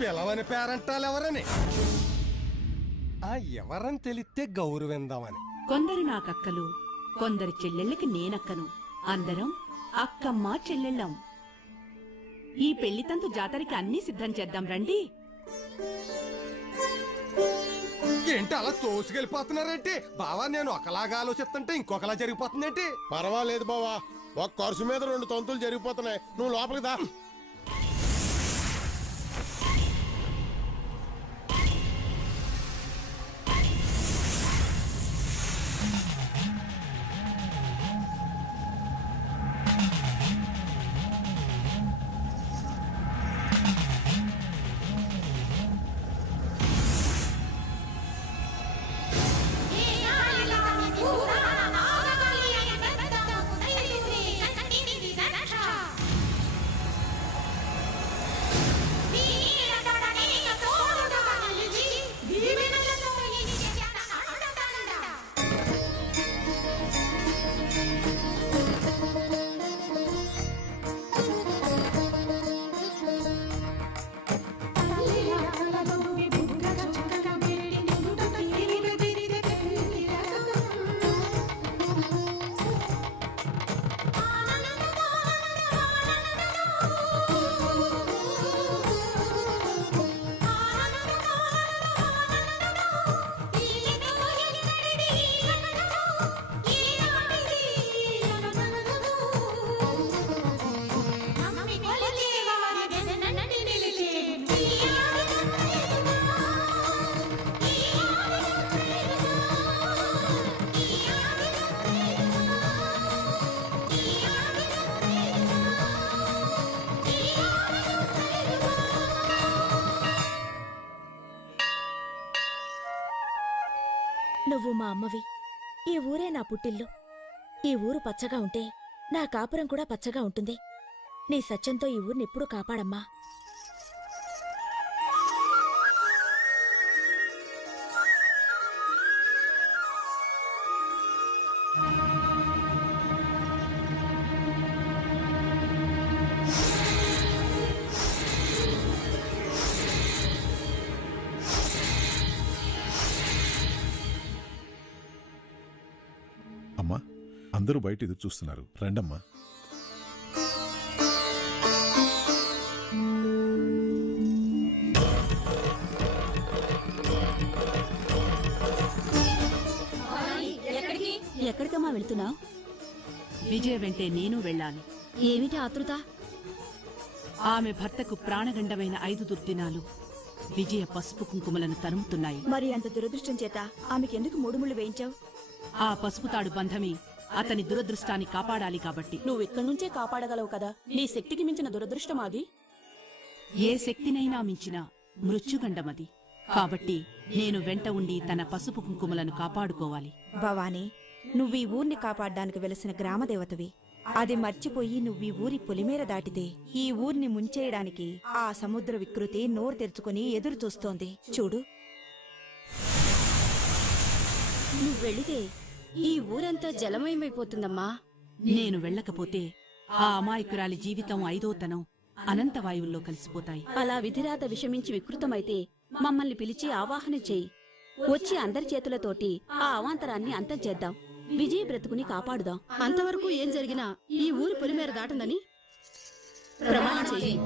పిలవని పేరంటాలు ఎవరని, ఆ ఎవరని తెలిస్తే గౌరవిందామని. కొందరు నాకక్కలు, కొందరి చెల్లెళ్ళకి నేనక్కను. అందరం అక్కమ్మ చెల్లెళ్ళం. ఈ పెళ్లితంతు జాతరకి అన్నీ సిద్ధం చేద్దాం రండి. ఏంటి అలా తోసుకెళ్ళిపోతున్నారేంటి బావా? నేను ఒకలాగా ఆలోచిస్తుంటే ఇంకొకలా జరిగిపోతుందేంటి? పర్వాలేదు బావా, ఒక ఖర్చు మీద 2 తంతులు జరిగిపోతున్నాయి. నువ్వు లోపలికి దా. నువ్వు మా అమ్మవి. ఈ ఊరే నా పుట్టిల్లు. ఈ ఊరు పచ్చగా ఉంటే నా కాపురం కూడా పచ్చగా ఉంటుంది. నీ సత్యంతో ఈ ఊరినెప్పుడూ కాపాడమ్మా. అమ్మా, అందరూ బయట ఎదురు చూస్తున్నారు, రండమ్మా. ఎక్కడికమ్మా వెళ్తున్నావు? విజయ వెంటే నేను వెళ్ళాలి. ఏమిటి ఆతృత? ఆమె భర్తకు ప్రాణగండమైన 5 దుర్దినాలు విజయ పసుపు కుంకుమలను తరుముతున్నాయి. మరి అంత దురదృష్టం చేత ఆమెకెందుకు 3 ముళ్ళు వేయించావు? ఆ పసుపుతాడు బంధమే అతని దురదృష్టాన్ని కాపాడాలి కాబట్టి. నువ్విక్కడి నుంచే కాపాడగలవు కదా. నీ శక్తికి మించిన దురదృష్టం అది. ఏ శక్తినైనా మించిన మృత్యుగండమది. కాబట్టి నేను వెంట ఉండి తన పసుపు కుంకుమలను కాపాడుకోవాలి. భవానీ, నువ్వీ ఊర్ని కాపాడ్డానికి వెలసిన గ్రామదేవతవి. అది మర్చిపోయి నువ్వీ ఊరి పొలిమేర దాటితే ఈ ఊర్ని ముంచేయడానికి ఆ సముద్ర వికృతి నోరు తెరుచుకుని ఎదురు చూస్తోంది. చూడు, నువ్వెళితే ఈ ఊరంతా జలమయమైపోతుందమ్మా. నేను వెళ్ళకపోతే ఆ అమాయకురాలి జీవితం 5వ తనం అనంతవాయువుల్లో కలిసిపోతాయి. అలా విధిరాత విషమించి వికృతమైతే మమ్మల్ని పిలిచి ఆవాహన చేయి. వచ్చి అందరి చేతులతోటి ఆ అవాంతరాన్ని అంతం చేద్దాం. విజయ బ్రతుకుని కాపాడుదాం. అంతవరకు ఏం జరిగినా ఈ ఊరి పొలిమేర దాటందని ప్రమాణం చేయి.